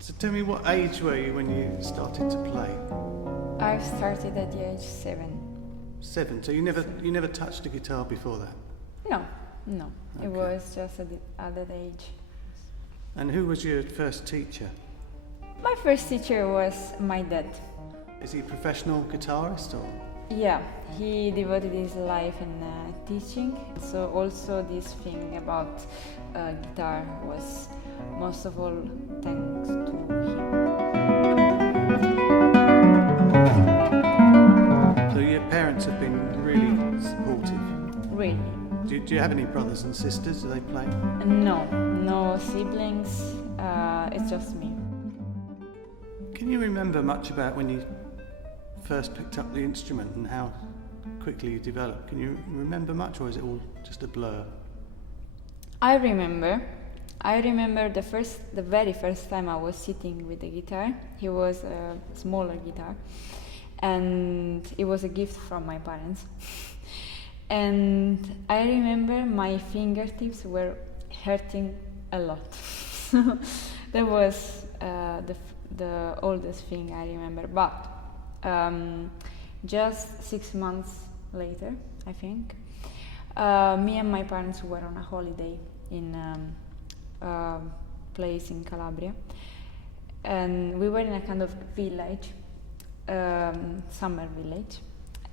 So tell me, what age were you when you started to play? I started at the age 7. 7. So you never touched a guitar before that? No. It Okay. was just at that age. And who was your first teacher? My first teacher was my dad. Is he a professional guitarist or? Yeah, he devoted his life in teaching. So also this thing about guitar was most of all thanks to him. So your parents have been really supportive. Really. Do you have any brothers and sisters? Do they play? No siblings. It's just me. Can you remember much about when you first picked up the instrument and how quickly you developed? Can you remember much, or is it all just a blur? I remember the very first time I was sitting with the guitar. It was a smaller guitar, and it was a gift from my parents. And I remember my fingertips were hurting a lot. That was the oldest thing I remember. But just 6 months later, I think, me and my parents were on a holiday in a place in Calabria, and we were in a kind of village, summer village,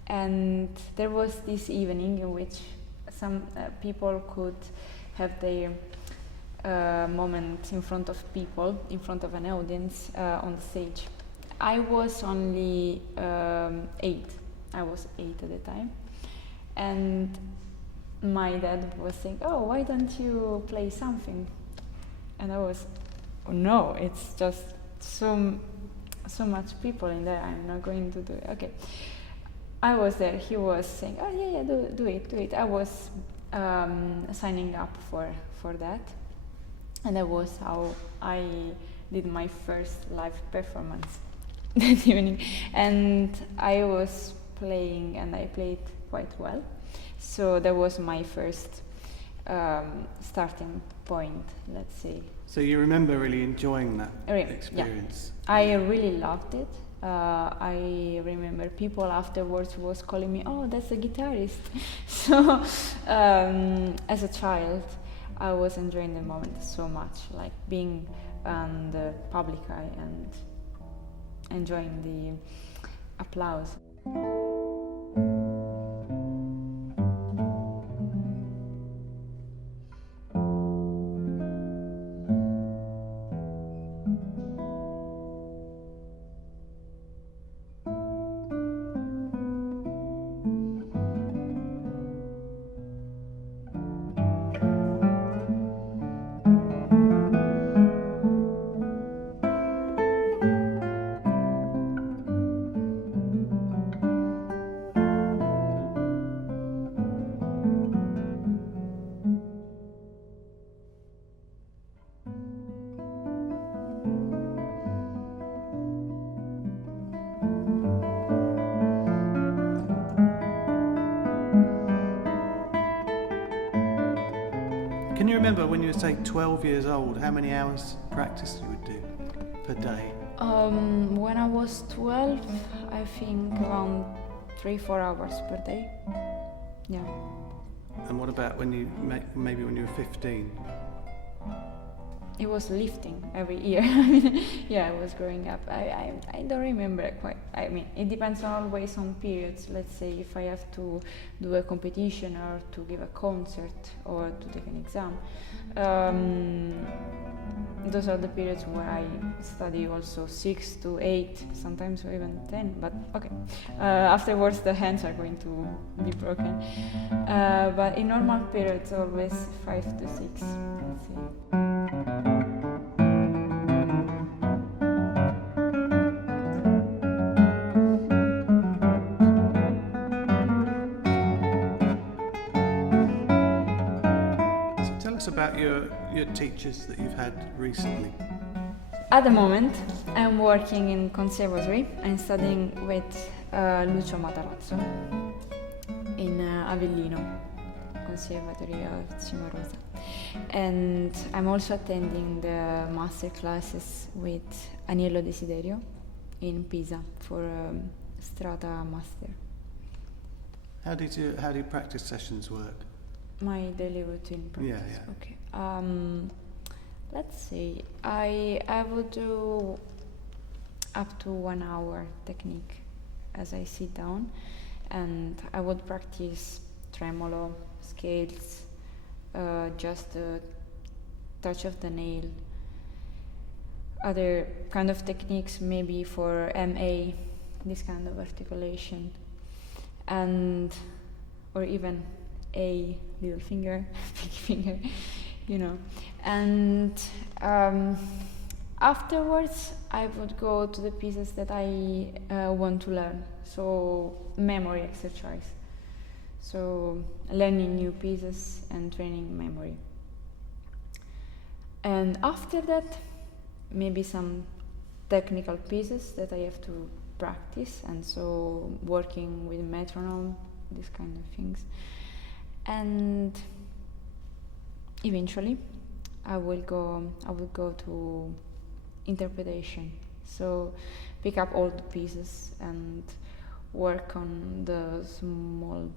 and there was this evening in which some people could have their moment in front of people, in front of an audience on the stage. I was only 8. I was 8 at the time, and my dad was saying, "Oh, why don't you play something?" And I was, "Oh no, it's just so much people in there. I'm not going to do it." Okay. I was there. He was saying, "Oh yeah, do it." I was signing up for that, and that was how I did my first live performance that evening. And I was playing, and I played quite well. So that was my first starting point, let's say. So you remember really enjoying that experience? Yeah. I really loved it. I remember people afterwards was calling me, "Oh, that's a guitarist." So as a child, I was enjoying the moment so much, like being on the public eye and enjoying the applause. Can you remember when you were, say, 12 years old, how many hours practice you would do per day? When I was 12, I think around 3-4 hours per day. Yeah. And what about when you maybe when you were 15? it was lifting every year. Yeah, I was growing up. I don't remember quite. I mean, it depends always on periods. Let's say if I have to do a competition or to give a concert or to take an exam. Those are the periods where I study also 6 to 8, sometimes or even 10, but okay. Afterwards the hands are going to be broken. But in normal periods always 5 to 6, let's say. Tell us about your teachers that you've had recently. At the moment, I'm working in conservatory. I'm studying with Lucio Matarazzo in Avellino, Conservatory of Cimarosa. And I'm also attending the master classes with Aniello Desiderio in Pisa for Strata Master. How do practice sessions work? My daily routine practice. Yeah. Okay. Let's see. I would do up to 1 hour technique as I sit down, and I would practice tremolo, scales, just the touch of the nail. Other kind of techniques maybe for MA, this kind of articulation, and or even a little finger, big finger, you know. And afterwards I would go to the pieces that I want to learn, so memory exercise, so learning new pieces and training memory. And after that, maybe some technical pieces that I have to practice, and so working with metronome, these kind of things. And eventually I will go to interpretation, so pick up all the pieces and work on the small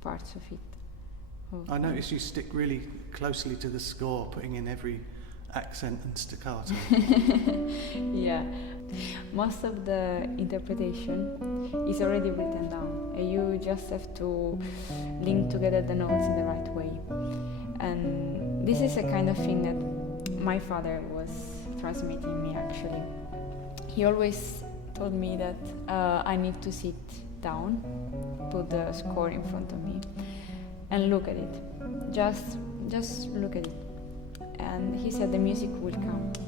parts of it. I notice you stick really closely to the score, putting in every accent and staccato. Yeah, most of the interpretation is already written down. You just have to link together the notes in the right way. And this is a kind of thing that my father was transmitting me actually. He always told me that I need to sit down, put the score in front of me and look at it. Just look at it. And he said the music will come to you.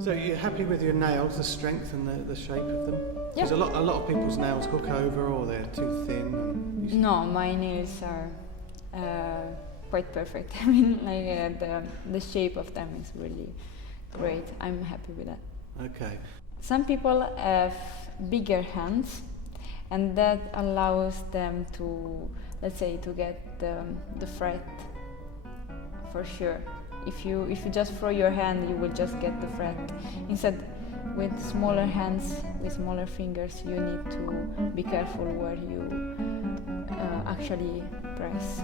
So you're happy with your nails, the strength and the shape of them? Yeah. Because a lot of people's nails hook over or they're too thin. And No, my nails are quite perfect. I mean, like the shape of them is really great. I'm happy with that. Okay. Some people have bigger hands, and that allows them to, let's say, to get the fret for sure. If you just throw your hand, you will just get the fret. Instead, with smaller hands, with smaller fingers, you need to be careful where you actually press.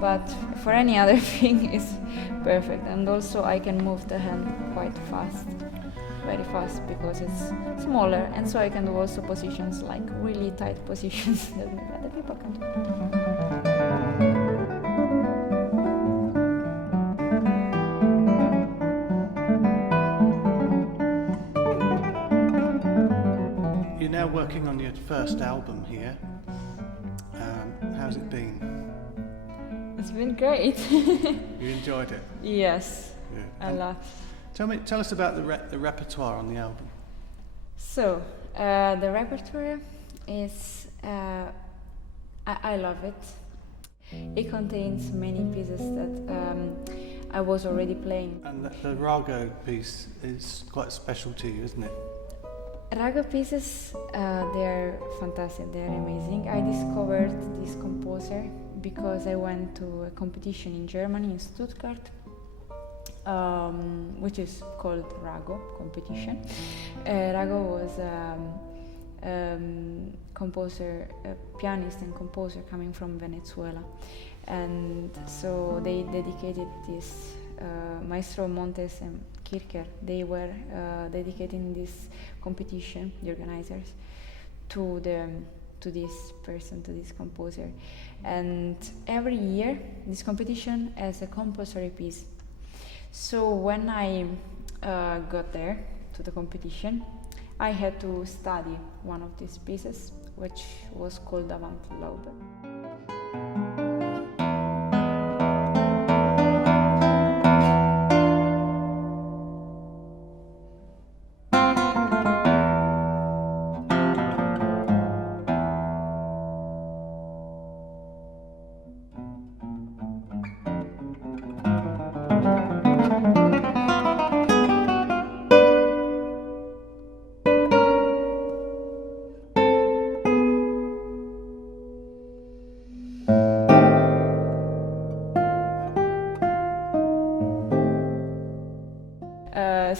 But for any other thing, it's perfect. And also, I can move the hand quite fast, very fast, because it's smaller, and so I can do also positions like really tight positions that other people can do. You're now working on your first album here. How's it been? It's been great. You enjoyed it? Yes, Yeah. a lot. Tell us about the repertoire on the album. So, the repertoire is, I love it. It contains many pieces that I was already playing. And the Rago piece is quite special to you, isn't it? Raga pieces, they're fantastic, they're amazing. I discovered this composer because I went to a competition in Germany, in Stuttgart, which is called Rago competition. Rago was composer, a pianist and composer coming from Venezuela. And so they dedicated this, Maestro Montes and Kircher, they were dedicating this competition, the organizers, to this person, to this composer. And every year, this competition has a compulsory piece. So when I got there to the competition, I had to study one of these pieces, which was called Avant l'Aube.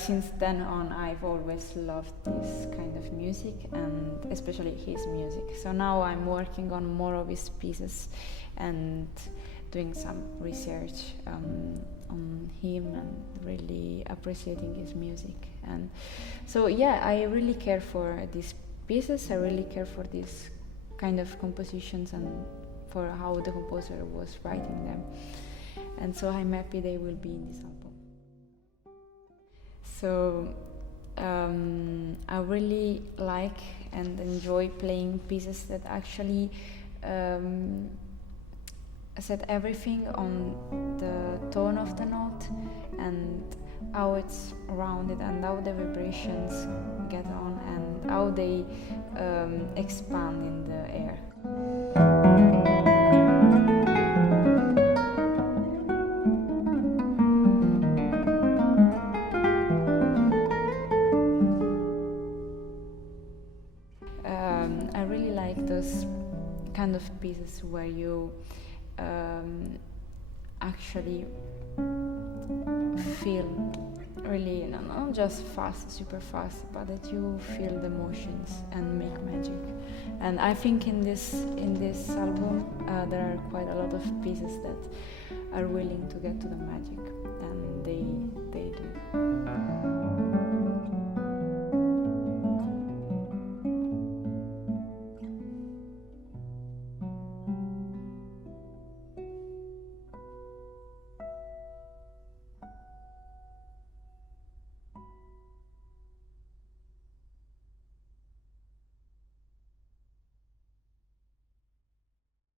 Since then on, I've always loved this kind of music, and especially his music. So now I'm working on more of his pieces and doing some research on him and really appreciating his music. And so yeah, I really care for these pieces, I really care for these kind of compositions and for how the composer was writing them. And so I'm happy they will be in this album. So I really like and enjoy playing pieces that actually set everything on the tone of the note and how it's rounded and how the vibrations get on and how they expand in the air. I really like those kind of pieces where you actually feel really, not just fast, super fast, but that you feel the emotions and make magic. And I think in this album there are quite a lot of pieces that are willing to get to the magic, and they do.